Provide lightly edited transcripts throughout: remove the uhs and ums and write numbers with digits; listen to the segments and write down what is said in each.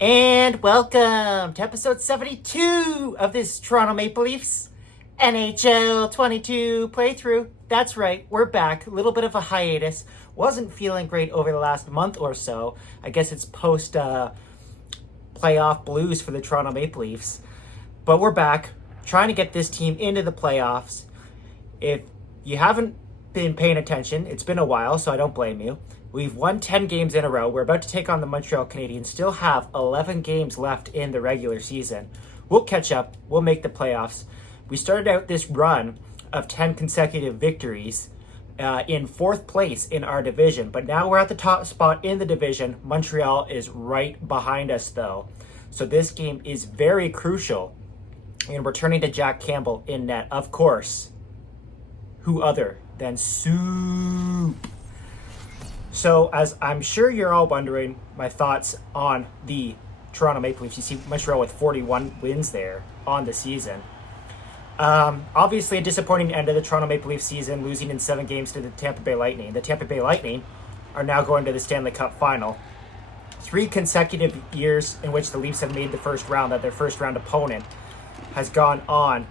And welcome to episode 72 of this Toronto Maple Leafs NHL 22 playthrough. That's right, we're back. A little bit of a hiatus. Wasn't feeling great over the last month or so. I guess it's post playoff blues for the Toronto Maple Leafs. But we're back, trying to get this team into the playoffs. If you haven't been paying attention, it's been a while, so I don't blame you. We've won 10 games in a row. We're about to take on the Montreal Canadiens. Still have 11 games left in the regular season. We'll catch up. We'll make the playoffs. We started out this run of 10 consecutive victories in fourth place in our division. But now we're at the top spot in the division. Montreal is right behind us, though. So this game is very crucial. And we're turning to Jack Campbell in net, of course. Who other than Soup? So, as I'm sure you're all wondering, my thoughts on the Toronto Maple Leafs. You see Montreal with 41 wins there on the season. Obviously, a disappointing end of the Toronto Maple Leafs season, losing in 7 games to the Tampa Bay Lightning. The Tampa Bay Lightning are now going to the Stanley Cup Final. 3 consecutive years in which the Leafs have made the first round, that their first round opponent has gone on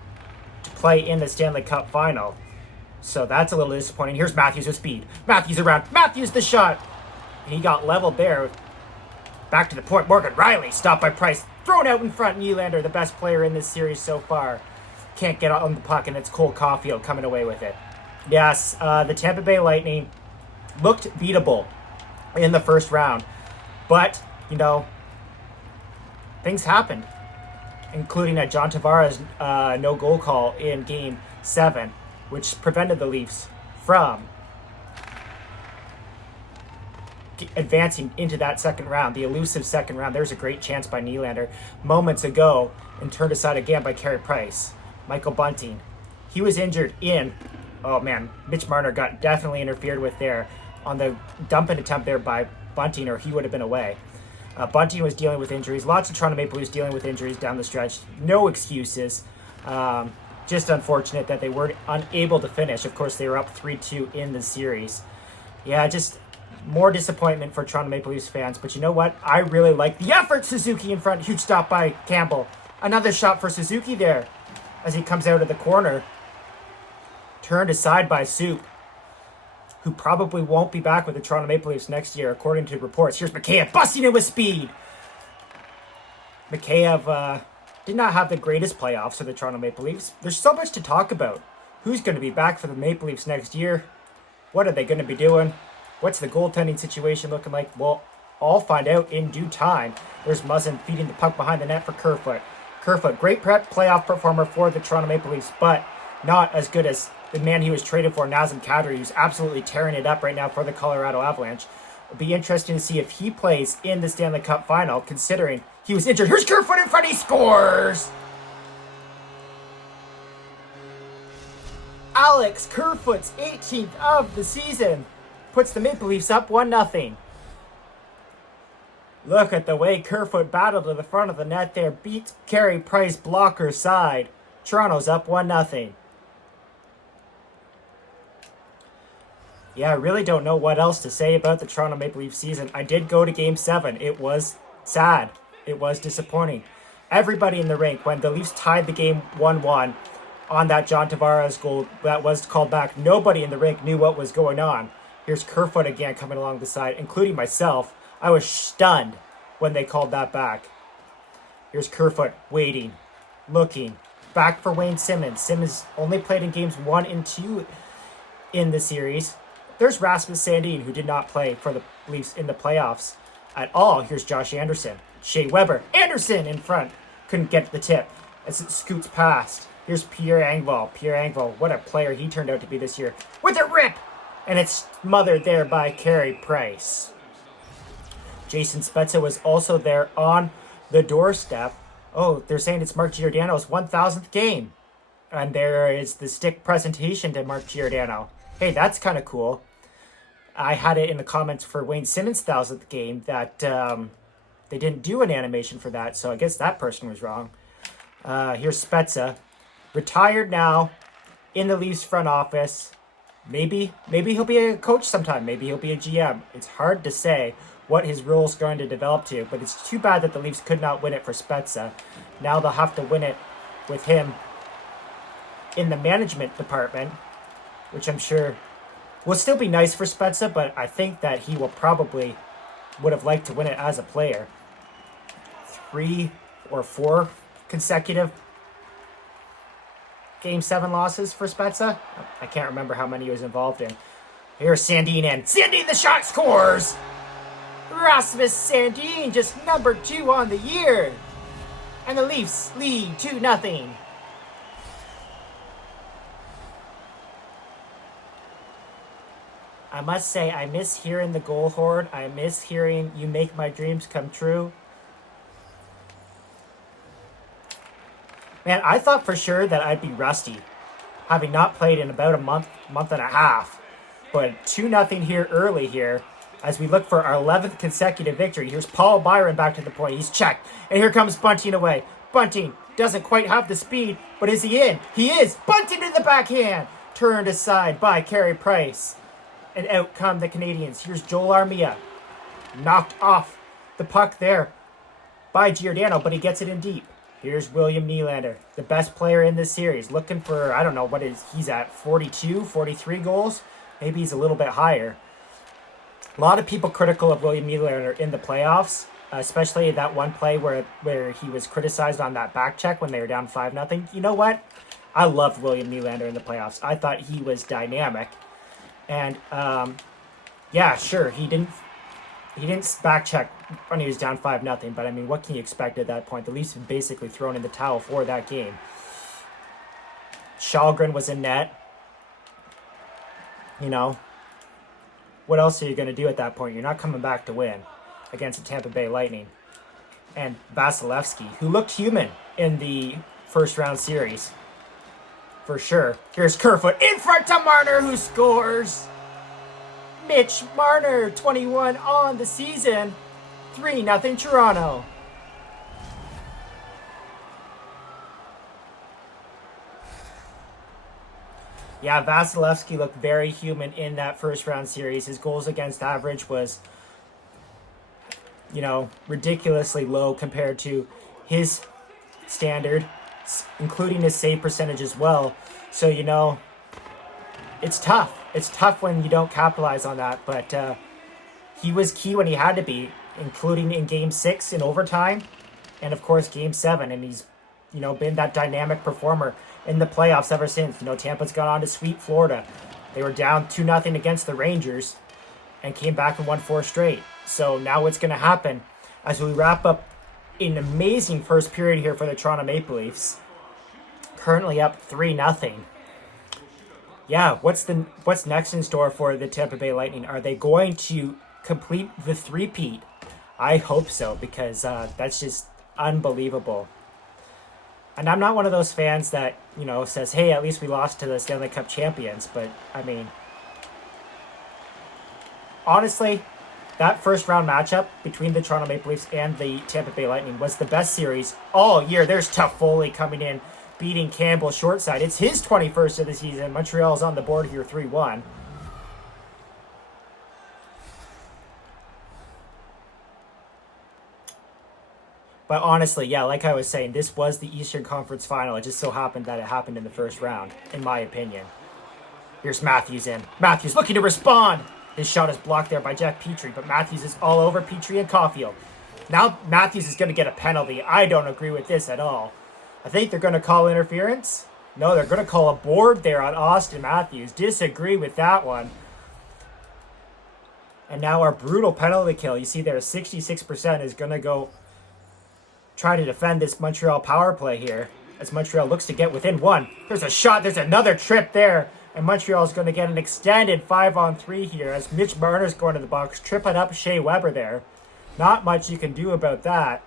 to play in the Stanley Cup Final. So that's a little disappointing. Here's Matthews with speed. Matthews around. Matthews the shot. He got leveled there. Back to the point. Morgan Riley stopped by Price. Thrown out in front. Nylander, the best player in this series so far. Can't get on the puck, and it's Cole Caulfield coming away with it. Yes, the Tampa Bay Lightning looked beatable in the first round. But, things happened. Including a John Tavares no-goal call in Game 7. Which prevented the Leafs from advancing into that second round, the elusive second round. There's a great chance by Nylander moments ago and turned aside again by Carey Price. Michael Bunting, he was injured Mitch Marner got definitely interfered with there on the dumping attempt there by Bunting, or he would have been away. Bunting was dealing with injuries. Lots of Toronto Maple Leafs dealing with injuries down the stretch. No excuses. Just unfortunate that they were unable to finish. Of course, they were up 3-2 in the series. Yeah, just more disappointment for Toronto Maple Leafs fans. But you know what? I really like the effort. Suzuki in front. Huge stop by Campbell. Another shot for Suzuki there as he comes out of the corner. Turned aside by Soup, who probably won't be back with the Toronto Maple Leafs next year, according to reports. Here's Mikheyev busting it with speed. Mikheyev did not have the greatest playoffs for the Toronto Maple Leafs. There's so much to talk about. Who's going to be back for the Maple Leafs next year? What are they going to be doing? What's the goaltending situation looking like? Well, I'll find out in due time. There's Muzzin feeding the puck behind the net for Kerfoot. Kerfoot, great playoff performer for the Toronto Maple Leafs, but not as good as the man he was traded for, Nazem Kadri, who's absolutely tearing it up right now for the Colorado Avalanche. It'll be interesting to see if he plays in the Stanley Cup Final, considering he was injured. Here's Kerfoot in front. He scores! Alex Kerfoot's 18th of the season puts the Maple Leafs up 1-0. Look at the way Kerfoot battled to the front of the net there. Beats Carey Price blocker side. Toronto's up 1-0. Yeah, I really don't know what else to say about the Toronto Maple Leafs season. I did go to Game 7. It was sad. It was disappointing. Everybody in the rink, when the Leafs tied the game 1-1 on that John Tavares goal that was called back, nobody in the rink knew what was going on. Here's Kerfoot again coming along the side, including myself. I was stunned when they called that back. Here's Kerfoot waiting, looking. Back for Wayne Simmonds. Simmonds only played in games 1 and 2 in the series. There's Rasmus Sandin, who did not play for the Leafs in the playoffs at all. Here's Josh Anderson. Shea Weber. Anderson in front. Couldn't get the tip as it scoots past. Here's Pierre Engvall. Pierre Engvall, what a player he turned out to be this year. With a rip! And it's smothered there by Carey Price. Jason Spezza was also there on the doorstep. Oh, they're saying it's Mark Giordano's 1,000th game. And there is the stick presentation to Mark Giordano. Hey, that's kind of cool. I had it in the comments for Wayne Simmonds' 1,000th game that they didn't do an animation for that, so I guess that person was wrong. Here's Spezza. Retired now, in the Leafs front office. Maybe he'll be a coach sometime. Maybe he'll be a GM. It's hard to say what his role is going to develop to. But it's too bad that the Leafs could not win it for Spezza. Now they'll have to win it with him in the management department, which I'm sure will still be nice for Spezza, but I think that he would have liked to win it as a player. 3 or 4 consecutive Game 7 losses for Spezza. I can't remember how many he was involved in. Here's Sandin in. Sandin, the shot scores! Rasmus Sandin, just number 2 on the year. And the Leafs lead 2-0. I must say, I miss hearing the goal horde. I miss hearing "You Make My Dreams Come True." Man, I thought for sure that I'd be rusty, having not played in about a month and a half. But 2-0 here early here, as we look for our 11th consecutive victory. Here's Paul Byron back to the point. He's checked. And here comes Bunting away. Bunting doesn't quite have the speed, but is he in? He is! Bunting to the backhand! Turned aside by Carey Price. And out come the Canadians. Here's Joel Armia. Knocked off the puck there by Giordano, but he gets it in deep. Here's William Nylander, the best player in this series. Looking for, I don't know, he's at 42, 43 goals? Maybe he's a little bit higher. A lot of people critical of William Nylander in the playoffs, especially that one play where he was criticized on that back check when they were down 5-0. You know what? I loved William Nylander in the playoffs. I thought he was dynamic. And, yeah, sure, he didn't back check when he was down 5-0, but I mean, what can you expect at that point? The Leafs had basically thrown in the towel for that game. Shalgren was in net. You know, what else are you going to do at that point? You're not coming back to win against the Tampa Bay Lightning. And Vasilevsky, who looked human in the first round series. For sure. Here's Kerfoot in front to Marner, who scores. Mitch Marner, 21 on the season. 3-0 Toronto. Yeah, Vasilevsky looked very human in that first round series. His goals against average was, ridiculously low compared to his standard, including his save percentage as well. So, it's tough. It's tough when you don't capitalize on that, but he was key when he had to be, including in Game 6 in overtime, and of course Game 7, and he's, been that dynamic performer in the playoffs ever since. Tampa's gone on to sweep Florida. They were down 2-0 against the Rangers and came back and won 4 straight. So now what's going to happen as we wrap up an amazing first period here for the Toronto Maple Leafs, currently up 3-0. Yeah, what's next in store for the Tampa Bay Lightning? Are they going to complete the three-peat? I hope so, because that's just unbelievable. And I'm not one of those fans that, says, hey, at least we lost to the Stanley Cup champions. But, I mean, honestly, that first round matchup between the Toronto Maple Leafs and the Tampa Bay Lightning was the best series all year. There's Toffoli coming in, beating Campbell short side. It's his 21st of the season. Montreal's on the board here 3-1. But honestly, yeah, like I was saying, this was the Eastern Conference Final. It just so happened that it happened in the first round, in my opinion. Here's Matthews in. Matthews looking to respond. His shot is blocked there by Jeff Petrie, but Matthews is all over Petrie and Caulfield. Now Matthews is going to get a penalty. I don't agree with this at all. I think they're going to call interference. No, they're going to call a board there on Austin Matthews. Disagree with that one. And now our brutal penalty kill. You see there, 66% is going to go try to defend this Montreal power play here as Montreal looks to get within 1. There's a shot. There's another trip there. And Montreal is going to get an extended 5-on-3 here as Mitch Marner's going to the box, tripping up Shea Weber there. Not much you can do about that.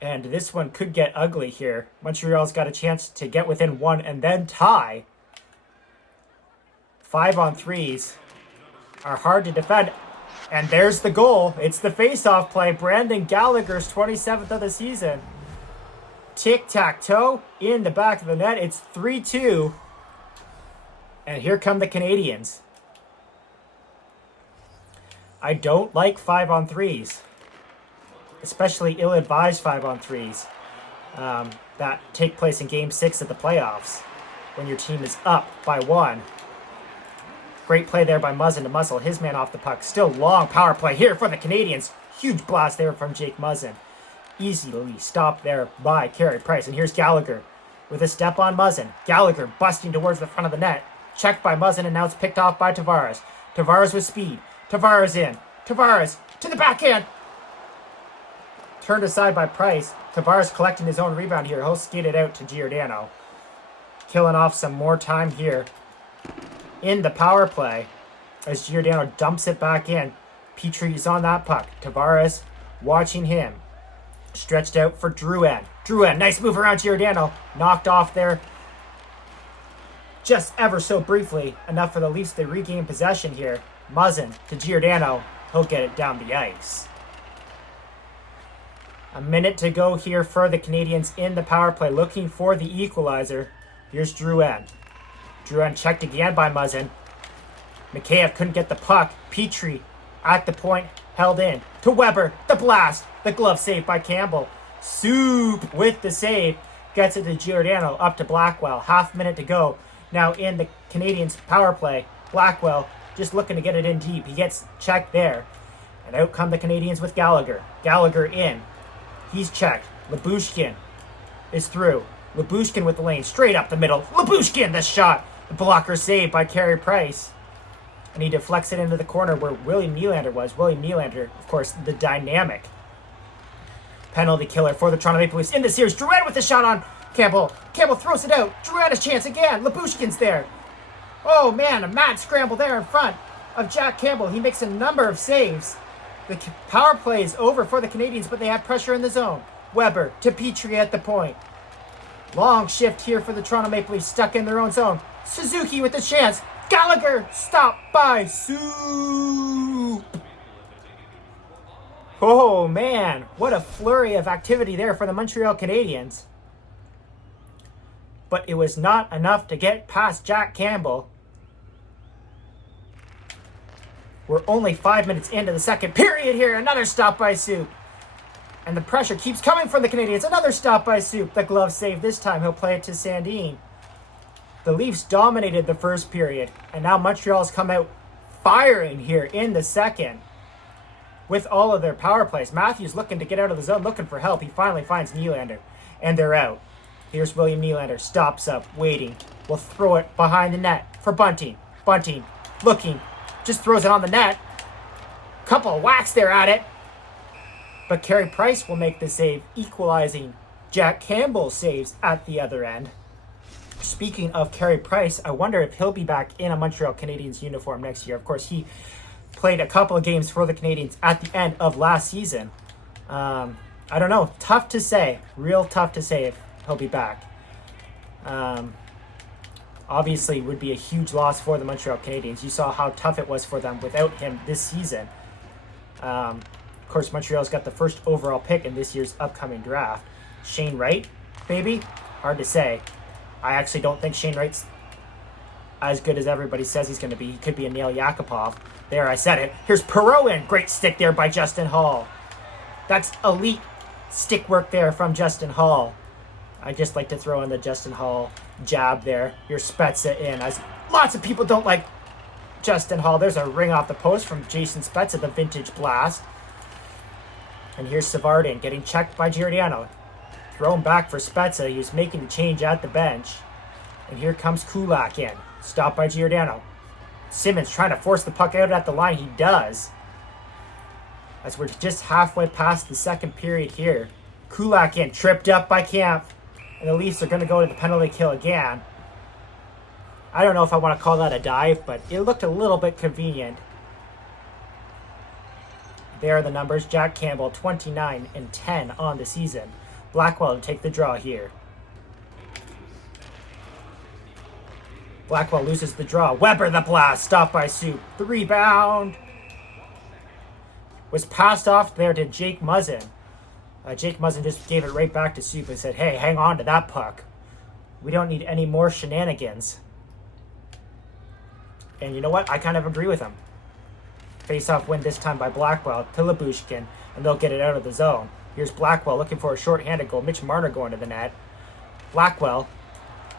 And this one could get ugly here. Montreal's got a chance to get within 1 and then tie. 5-on-3s are hard to defend. And there's the goal. It's the face-off play. Brandon Gallagher's 27th of the season. Tic-tac-toe in the back of the net. It's 3-2. And here come the Canadians. I don't like 5-on-3s, especially ill-advised 5-on-3s that take place in Game 6 of the playoffs when your team is up by 1. Great play there by Muzzin to muscle his man off the puck. Still long power play here for the Canadians. Huge blast there from Jake Muzzin. Easily stopped there by Carey Price. And here's Gallagher with a step on Muzzin. Gallagher busting towards the front of the net. Checked by Muzzin and now it's picked off by Tavares. Tavares with speed. Tavares in. Tavares to the backhand. Turned aside by Price. Tavares collecting his own rebound here. He'll skate it out to Giordano. Killing off some more time here in the power play as Giordano dumps it back in. Petrie is on that puck. Tavares watching him. Stretched out for Drouin. Drouin, nice move around Giordano. Knocked off there just ever so briefly. Enough for the Leafs to regain possession here. Muzzin to Giordano. He'll get it down the ice. A minute to go here for the Canadians in the power play, looking for the equalizer. Here's Drouin. Drouin checked again by Muzzin. Mikheyev couldn't get the puck. Petrie at the point, held in to Weber. The blast. The glove save by Campbell. Soup with the save. Gets it to Giordano, up to Blackwell. Half minute to go. Now in the Canadians power play. Blackwell just looking to get it in deep. He gets checked there. And out come the Canadians with Gallagher. Gallagher in. He's checked. Lyubushkin is through. Lyubushkin with the lane. Straight up the middle. Lyubushkin, the shot. The blocker saved by Carey Price. And he deflects it into the corner where William Nylander was. William Nylander, of course, the dynamic penalty killer for the Toronto Maple Leafs in the series. Drouin with the shot on Campbell. Campbell throws it out. Drouin a chance again. Lyubushkin's there. Oh man, a mad scramble there in front of Jack Campbell. He makes a number of saves. The power play is over for the Canadians, but they have pressure in the zone. Weber to Petrie at the point. Long shift here for the Toronto Maple Leafs, stuck in their own zone. Suzuki with the chance. Gallagher stopped by Soup. Oh man, what a flurry of activity there for the Montreal Canadiens. But it was not enough to get past Jack Campbell. We're only 5 minutes into the second period here. Another stop by Soup. And the pressure keeps coming from the Canadians. Another stop by Soup. The glove save this time. He'll play it to Sandin. The Leafs dominated the first period. And now Montreal's come out firing here in the second. With all of their power plays. Matthews looking to get out of the zone. Looking for help. He finally finds Nylander. And they're out. Here's William Nylander. Stops up. Waiting. Will throw it behind the net for Bunting. Bunting looking. Just throws it on the net. Couple of whacks there at it. But Carey Price will make the save, equalizing Jack Campbell's saves at the other end. Speaking of Carey Price, I wonder if he'll be back in a Montreal Canadiens uniform next year. Of course, he played a couple of games for the Canadiens at the end of last season. I don't know. Tough to say. Real tough to say if he'll be back. Obviously, would be a huge loss for the Montreal Canadiens. You saw how tough it was for them without him this season. Of course, Montreal's got the first overall pick in this year's upcoming draft. Shane Wright, maybe? Hard to say. I actually don't think Shane Wright's as good as everybody says he's going to be. He could be a Nail Yakupov. There, I said it. Here's Perreault in. Great stick there by Justin Hall. That's elite stick work there from Justin Hall. I just like to throw in the Justin Hall jab there. Here's Spezza in. As lots of people don't like Justin Hall. There's a ring off the post from Jason Spezza, the vintage blast. And here's Savardin getting checked by Giordano. Thrown back for Spezza. He was making the change at the bench. And here comes Kulak in. Stopped by Giordano. Simmons trying to force the puck out at the line. He does. As we're just halfway past the second period here. Kulak in. Tripped up by Kampf. And the Leafs are going to go to the penalty kill again. I don't know if I want to call that a dive, but it looked a little bit convenient. There are the numbers. Jack Campbell, 29 and 10 on the season. Blackwell to take the draw here. Blackwell loses the draw. Weber the blast. Stopped by Soup. The rebound was passed off there to Jake Muzzin. Jake Muzzin just gave it right back to Soup and said, hey, hang on to that puck. We don't need any more shenanigans. And you know what? I kind of agree with him. Face-off win this time by Blackwell to Lyubushkin, and they'll get it out of the zone. Here's Blackwell looking for a short-handed goal. Mitch Marner going to the net. Blackwell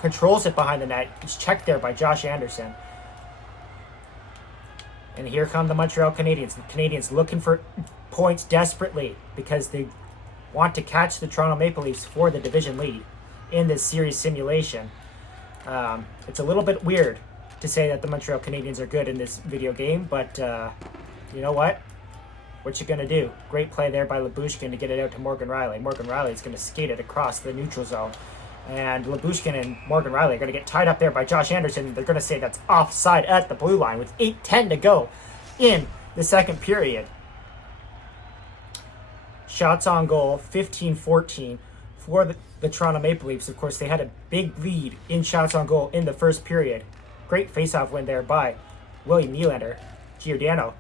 controls it behind the net. It's checked there by Josh Anderson. And here come the Montreal Canadiens. The Canadiens looking for points desperately because they want to catch the Toronto Maple Leafs for the division lead in this series simulation. It's a little bit weird to say that the Montreal Canadiens are good in this video game, but you know what? What you gonna do? Great play there by Lyubushkin to get it out to Morgan Rielly. Morgan Rielly is gonna skate it across the neutral zone. And Lyubushkin and Morgan Rielly are going to get tied up there by Josh Anderson. They're going to say that's offside at the blue line with 8:10 to go in the second period. Shots on goal, 15-14 for the Toronto Maple Leafs. Of course, they had a big lead in shots on goal in the first period. Great face-off win there by William Nylander. Giordano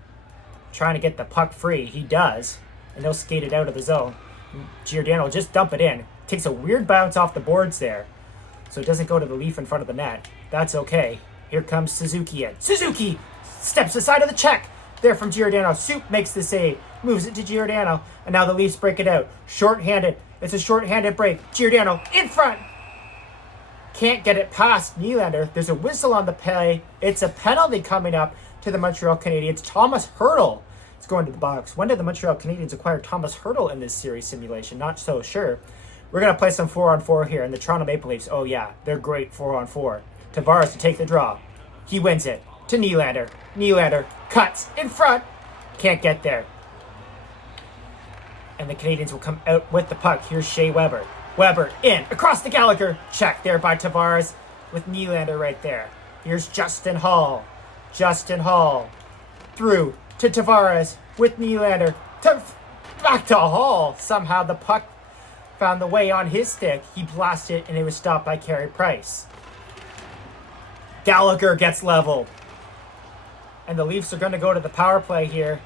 trying to get the puck free. He does, and they'll skate it out of the zone. Giordano will just dump it in. Takes a weird bounce off the boards there, so it doesn't go to the Leaf in front of the net. That's okay. Here comes Suzuki in. Suzuki steps aside of the check there from Giordano. Soup makes the save, moves it to Giordano, and now the Leafs break it out. Short-handed. It's a short-handed break. Giordano in front. Can't get it past Nylander. There's a whistle on the play. It's a penalty coming up to the Montreal Canadiens. Thomas Hertl is going to the box. When did the Montreal Canadiens acquire Thomas Hertl in this series simulation? Not so sure. We're going to play some 4-on-4 here, and the Toronto Maple Leafs, oh yeah, they're great 4-on-4. Tavares to take the draw. He wins it to Nylander. Nylander cuts in front. Can't get there. And the Canadiens will come out with the puck. Here's Shea Weber. Weber in, across the Gallagher. Check there by Tavares with Nylander right there. Here's Justin Hall. Justin Hall through to Tavares with Nylander. Back to Hall. Somehow the puck found the way on his stick. He blasted it, and it was stopped by Carey Price. Gallagher gets leveled. And the Leafs are going to go to the power play here.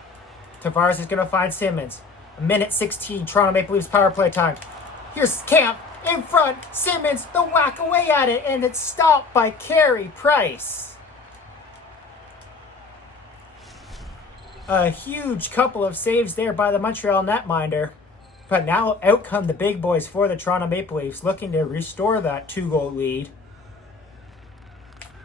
Tavares is going to find Simmons. 1:16, Toronto Maple Leafs power play time. Here's Camp in front. Simmons, the whack away at it, and it's stopped by Carey Price. A huge couple of saves there by the Montreal netminder. But now out come the big boys for the Toronto Maple Leafs, looking to restore that 2-goal lead.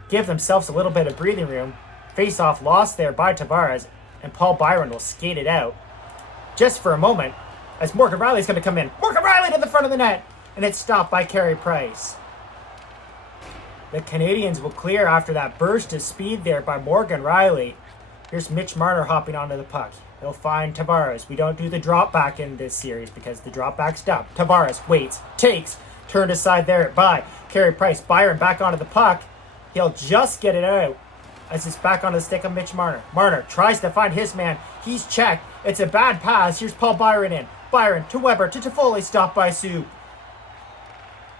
Give themselves a little bit of breathing room. Face-off lost there by Tavares, and Paul Byron will skate it out. Just for a moment, as Morgan Rielly's going to come in. Morgan Rielly to the front of the net, and it's stopped by Carey Price. The Canadiens will clear after that burst of speed there by Morgan Rielly. Here's Mitch Marner hopping onto the puck. He'll find Tavares. We don't do the drop back in this series because the drop back's dumb. Tavares waits, takes, turned aside there by Carey Price. Byron back onto the puck. He'll just get it out as it's back on the stick of Mitch Marner. Marner tries to find his man. He's checked. It's a bad pass. Here's Paul Byron in. Byron to Weber to Toffoli. Stopped by Soup.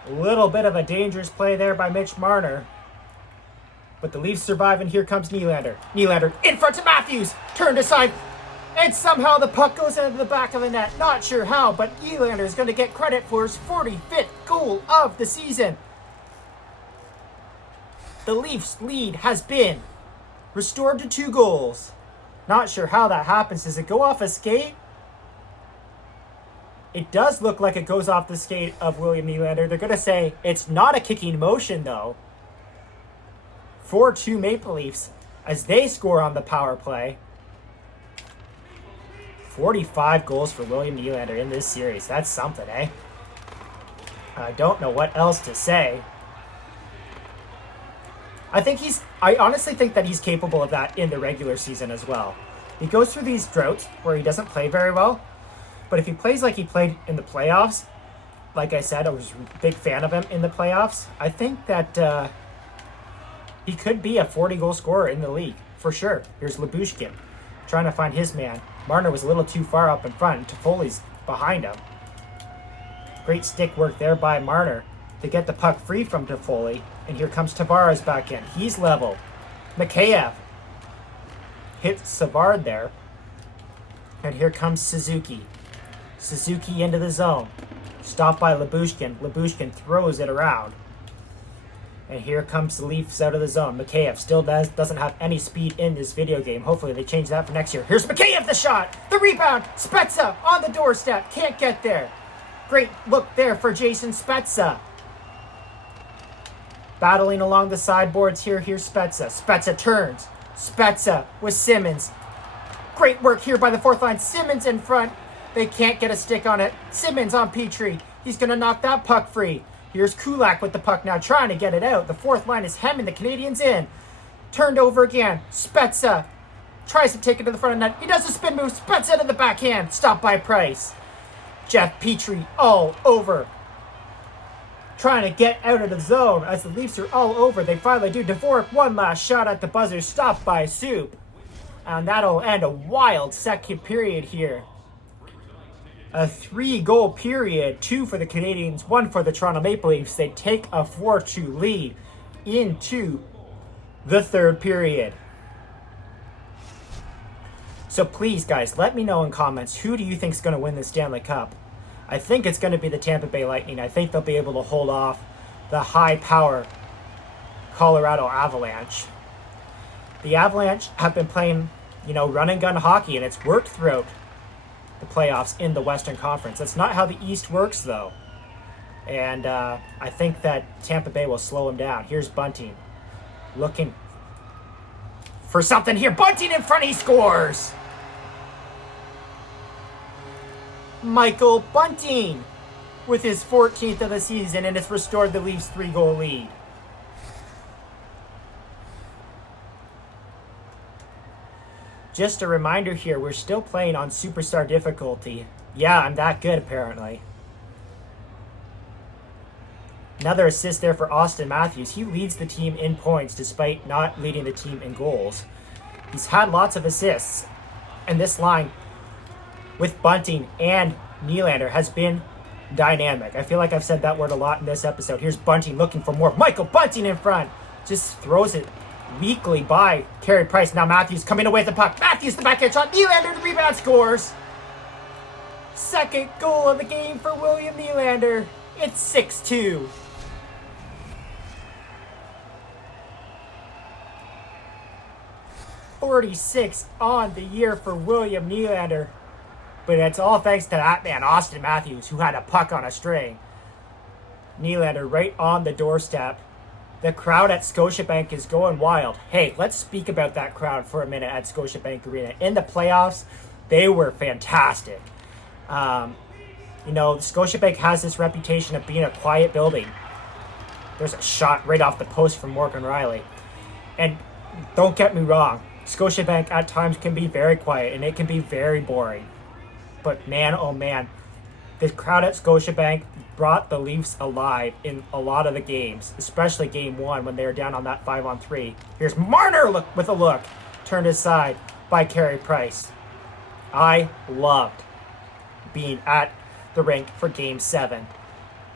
A little bit of a dangerous play there by Mitch Marner. But the Leafs survive, and here comes Nylander. Nylander in front to Matthews. Turned aside. And somehow the puck goes into the back of the net. Not sure how, but Nylander is going to get credit for his 45th goal of the season. The Leafs' lead has been restored to 2 goals. Not sure how that happens. Does it go off a skate? It does look like it goes off the skate of William Nylander. They're going to say it's not a kicking motion, though. 4-2 Maple Leafs as they score on the power play. 45 goals for William Nylander in this series. That's something, eh? I don't know what else to say. I honestly think that he's capable of that in the regular season as well. He goes through these droughts where he doesn't play very well. But if he plays like he played in the playoffs, like I said, I was a big fan of him in the playoffs. I think that he could be a 40-goal scorer in the league, for sure. Here's Lyubushkin trying to find his man. Marner was a little too far up in front, and Toffoli's behind him. Great stick work there by Marner to get the puck free from Toffoli. And here comes Tavares back in. He's level. Mikheyev hits Savard there. And here comes Suzuki. Suzuki into the zone. Stopped by Lyubushkin. Lyubushkin throws it around. And here comes the Leafs out of the zone. Mikheyev still doesn't have any speed in this video game. Hopefully they change that for next year. Here's Mikheyev, the shot. The rebound. Spezza on the doorstep. Can't get there. Great look there for Jason Spezza. Battling along the sideboards here. Here's Spezza. Spezza turns. Spezza with Simmons. Great work here by the fourth line. Simmons in front. They can't get a stick on it. Simmons on Petrie. He's going to knock that puck free. Here's Kulak with the puck now, trying to get it out. The fourth line is hemming the Canadians in. Turned over again. Spezza tries to take it to the front of the net. He does a spin move. Spezza to the backhand. Stopped by Price. Jeff Petrie all over. Trying to get out of the zone as the Leafs are all over. They finally do. Dvorak, one last shot at the buzzer. Stopped by Soup. And that'll end a wild second period here. A 3-goal period, 2 for the Canadians, 1 for the Toronto Maple Leafs. They take a 4-2 lead into the third period. So please, guys, let me know in comments, who do you think is going to win the Stanley Cup? I think it's going to be the Tampa Bay Lightning. I think they'll be able to hold off the high-power Colorado Avalanche. The Avalanche have been playing, run-and-gun hockey, and it's worked throughout the playoffs in the Western Conference. That's not how the East works, though. And I think that Tampa Bay will slow him down. Here's Bunting looking for something here. Bunting in front, he scores! Michael Bunting with his 14th of the season, and it's restored the Leafs' 3-goal lead. Just a reminder here, we're still playing on Superstar difficulty. Yeah, I'm that good, apparently. Another assist there for Austin Matthews. He leads the team in points despite not leading the team in goals. He's had lots of assists. And this line with Bunting and Nylander has been dynamic. I feel like I've said that word a lot in this episode. Here's Bunting looking for more. Michael Bunting in front. Just throws it weakly by Carey Price. Now Matthews coming away with the puck. Matthews, the backhand shot. Nylander, the rebound, scores. Second goal of the game for William Nylander. It's 6-2. .46 on the year for William Nylander. But it's all thanks to that man, Austin Matthews, who had a puck on a string. Nylander right on the doorstep. The crowd at Scotiabank is going wild. Hey, let's speak about that crowd for a minute at Scotiabank Arena. In the playoffs, they were fantastic. Scotiabank has this reputation of being a quiet building. There's a shot right off the post from Morgan Rielly. And don't get me wrong, Scotiabank at times can be very quiet and it can be very boring. But man, oh man, the crowd at Scotiabank brought the Leafs alive in a lot of the games, especially game 1 when they were down on that 5-on-3. Here's Marner with a look, turned aside by Carey Price. I loved being at the rink for game 7.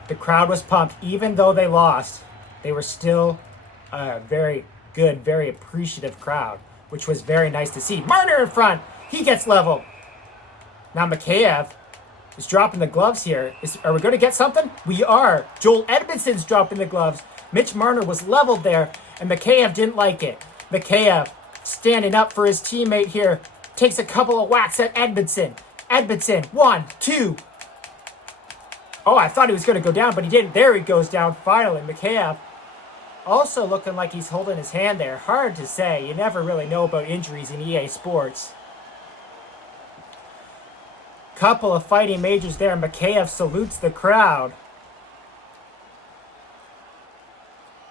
The crowd was pumped. Even though they lost, they were still a very good, very appreciative crowd, which was very nice to see. Marner in front. He gets leveled. Now Mikheyev is dropping the gloves here. Are we going to get something? We are. Joel Edmondson's dropping the gloves. Mitch Marner was leveled there, and Mikheyev didn't like it. Mikheyev standing up for his teammate here. Takes a couple of whacks at Edmondson. Edmondson, 1, 2. Oh, I thought he was going to go down, but he didn't. There he goes down finally. Mikheyev also looking like he's holding his hand there. Hard to say. You never really know about injuries in EA Sports. Couple of fighting majors there. Mikheyev salutes the crowd.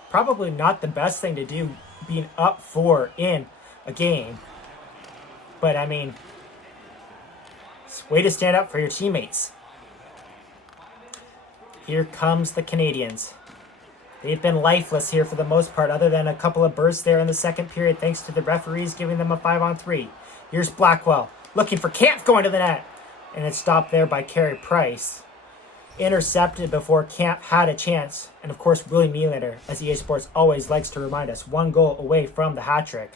Probably not the best thing to do, being up 4 in a game. But, I mean, it's a way to stand up for your teammates. Here comes the Canadians. They've been lifeless here for the most part, other than a couple of bursts there in the second period, thanks to the referees giving them a 5-on-3. Here's Blackwell, looking for Kampf going to the net. And it's stopped there by Carey Price. Intercepted before Kampf had a chance. And of course, William Nylander, as EA Sports always likes to remind us, 1 goal away from the hat trick.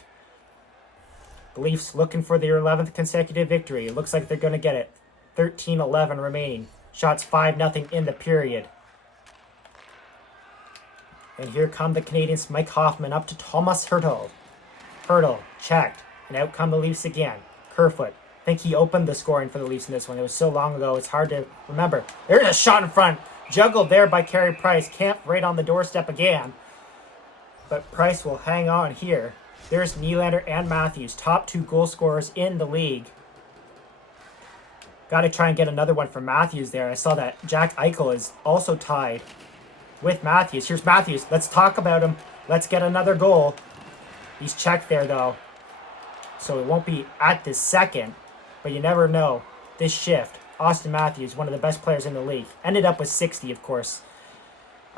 The Leafs looking for their 11th consecutive victory. It looks like they're going to get it. 13-11 remaining. Shots 5-0 in the period. And here come the Canadians. Mike Hoffman up to Thomas Hertl. Hertl checked. And out come the Leafs again. Kerfoot. I think he opened the scoring for the Leafs in this one. It was so long ago, it's hard to remember. There's a shot in front. Juggled there by Carey Price. Camp right on the doorstep again. But Price will hang on here. There's Nylander and Matthews. Top 2 goal scorers in the league. Got to try and get another one for Matthews there. I saw that Jack Eichel is also tied with Matthews. Here's Matthews. Let's talk about him. Let's get another goal. He's checked there, though. So it won't be at this second. But you never know. This shift. Austin Matthews, one of the best players in the league. Ended up with 60, of course,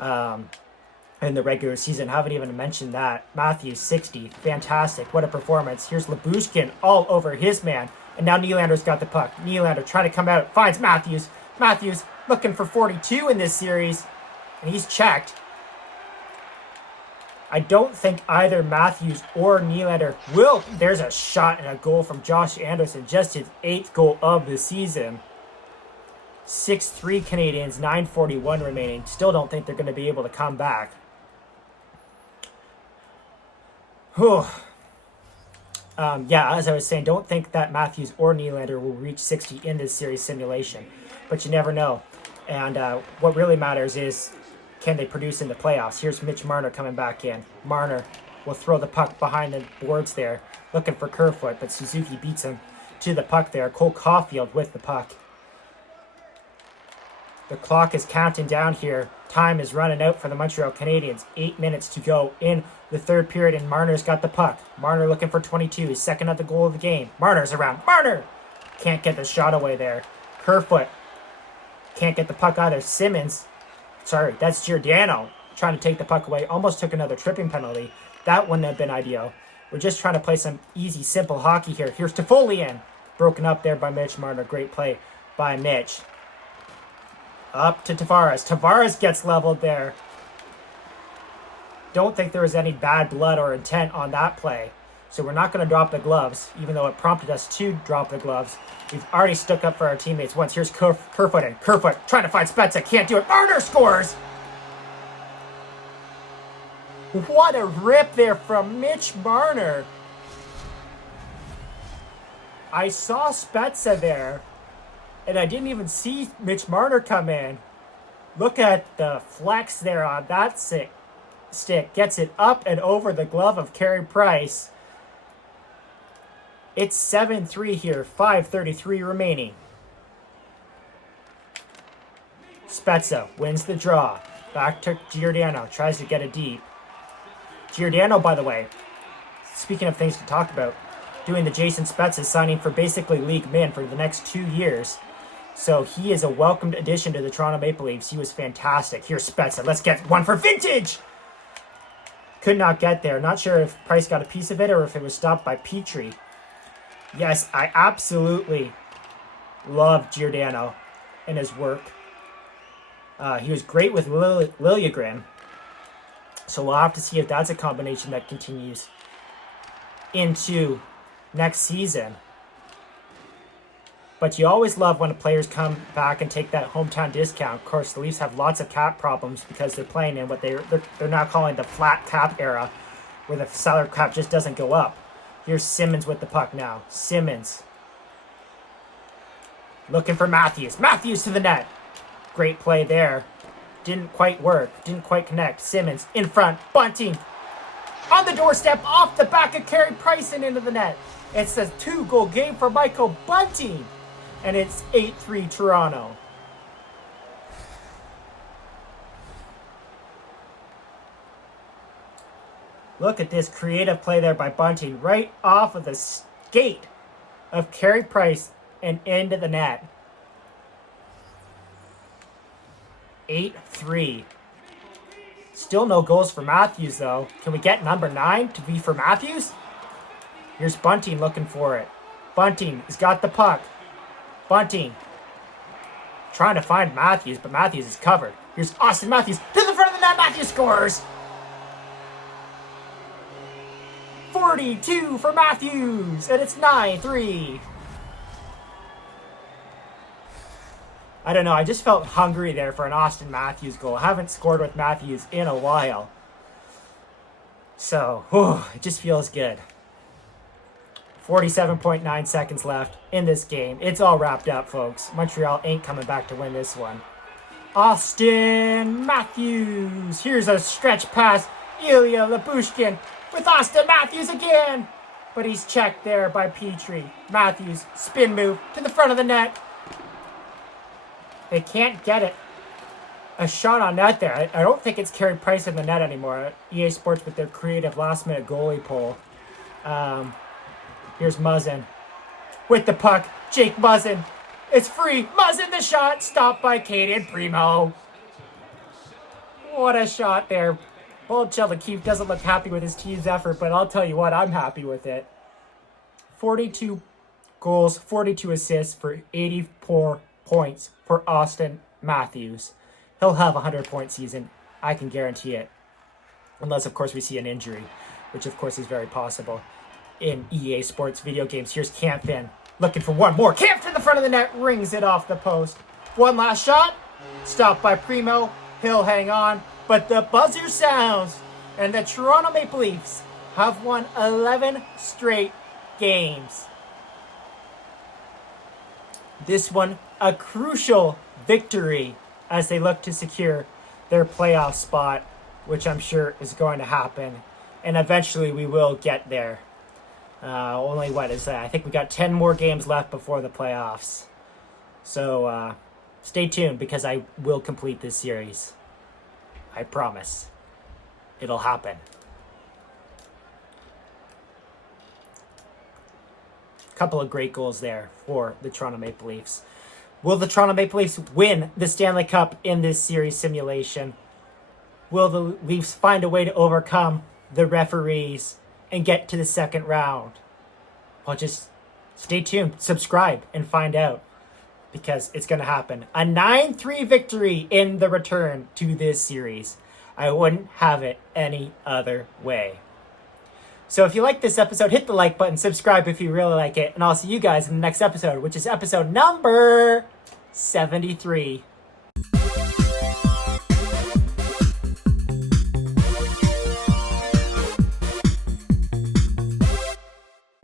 in the regular season. Haven't even mentioned that. Matthews, 60. Fantastic. What a performance. Here's Lyubushkin all over his man. And now Nylander's got the puck. Nylander trying to come out. Finds Matthews. Matthews looking for 42 in this series. And he's checked. I don't think either Matthews or Nylander will. There's a shot and a goal from Josh Anderson. Just his 8th goal of the season. 6-3 Canadians, 9:41 remaining. Still don't think they're going to be able to come back. Whew. Yeah, as I was saying, don't think that Matthews or Nylander will reach 60 in this series simulation. But you never know. And what really matters is, can they produce in the playoffs? Here's Mitch Marner coming back in. Marner will throw the puck behind the boards there, looking for Kerfoot, but Suzuki beats him to the puck there. Cole Caulfield with the puck. The clock is counting down here. Time is running out for the Montreal Canadiens. 8 minutes to go in the third period, and Marner's got the puck. Marner looking for 22. His second of the goal of the game. Marner's around. Marner! Can't get the shot away there. Kerfoot can't get the puck either. Simmons. Sorry, that's Giordano trying to take the puck away. Almost took another tripping penalty. That wouldn't have been ideal. We're just trying to play some easy, simple hockey here. Here's Toffoli in. Broken up there by Mitch Marner. Great play by Mitch. Up to Tavares. Tavares gets leveled there. Don't think there was any bad blood or intent on that play. So we're not going to drop the gloves, even though it prompted us to drop the gloves. We've already stuck up for our teammates once. Here's Kerfoot in. Kerfoot trying to find Spezza. Can't do it. Marner scores! What a rip there from Mitch Marner. I saw Spezza there, and I didn't even see Mitch Marner come in. Look at the flex there on that stick. Gets it up and over the glove of Carey Price. It's 7-3 here. 5:33 remaining. Spezza wins the draw. Back to Giordano. Tries to get it deep. Giordano, by the way, speaking of things to talk about, doing the Jason Spezza signing for basically league min for the next 2 years. So he is a welcomed addition to the Toronto Maple Leafs. He was fantastic. Here's Spezza. Let's get one for vintage. Could not get there. Not sure if Price got a piece of it or if it was stopped by Petrie. Yes, I absolutely love Giordano and his work. He was great with Liljegren. So we'll have to see if that's a combination that continues into next season. But you always love when players come back and take that hometown discount. Of course, the Leafs have lots of cap problems because they're playing in what they're now calling the flat cap era, where the salary cap just doesn't go up. Here's Simmons with the puck now. Simmons looking for Matthews. Matthews to the net. Great play there. Didn't quite work. Didn't quite connect. Simmons in front. Bunting on the doorstep off the back of Carey Price and into the net. It's a 2-goal game for Michael Bunting. And it's 8-3 Toronto. Look at this creative play there by Bunting. Right off of the skate of Carey Price and into the net. 8-3. Still no goals for Matthews, though. Can we get number 9 to be for Matthews? Here's Bunting looking for it. Bunting has got the puck. Bunting trying to find Matthews, but Matthews is covered. Here's Austin Matthews to the front of the net. Matthews scores! 42 for Matthews, and it's 9-3. I don't know, I just felt hungry there for an Austin Matthews goal. I haven't scored with Matthews in a while. So, it just feels good. 47.9 seconds left in this game. It's all wrapped up, folks. Montreal ain't coming back to win this one. Auston Matthews. Here's a stretch pass. Ilya Lyubushkin with Auston Matthews again. But he's checked there by Petrie. Matthews, spin move to the front of the net. They can't get it. A shot on net there. I don't think it's Carey Price in the net anymore. EA Sports with their creative last-minute goalie poll. Here's Muzzin with the puck. Jake Muzzin. It's free. Muzzin the shot. Stopped by Kaden Primo. What a shot there. Paul Chelakeef doesn't look happy with his team's effort, but I'll tell you what, I'm happy with it. 42 goals, 42 assists for 84 points for Auston Matthews. He'll have a 100-point season. I can guarantee it. Unless, of course, we see an injury, which, of course, is very possible in EA Sports video games. Here's Kampfin looking for one more. Kampfin in the front of the net, rings it off the post. One last shot. Stopped by Primo. He'll hang on. But the buzzer sounds, and the Toronto Maple Leafs have won 11 straight games. This one, a crucial victory as they look to secure their playoff spot, which I'm sure is going to happen. And eventually we will get there. Only what is that? I think we got 10 more games left before the playoffs. So stay tuned because I will complete this series. I promise. It'll happen. Couple of great goals there for the Toronto Maple Leafs. Will the Toronto Maple Leafs win the Stanley Cup in this series simulation? Will the Leafs find a way to overcome the referees and get to the second round? Well, just stay tuned, subscribe, and find out. Because it's going to happen. A 9-3 victory in the return to this series. I wouldn't have it any other way. So if you like this episode, hit the like button, subscribe if you really like it, and I'll see you guys in the next episode, which is episode number 73.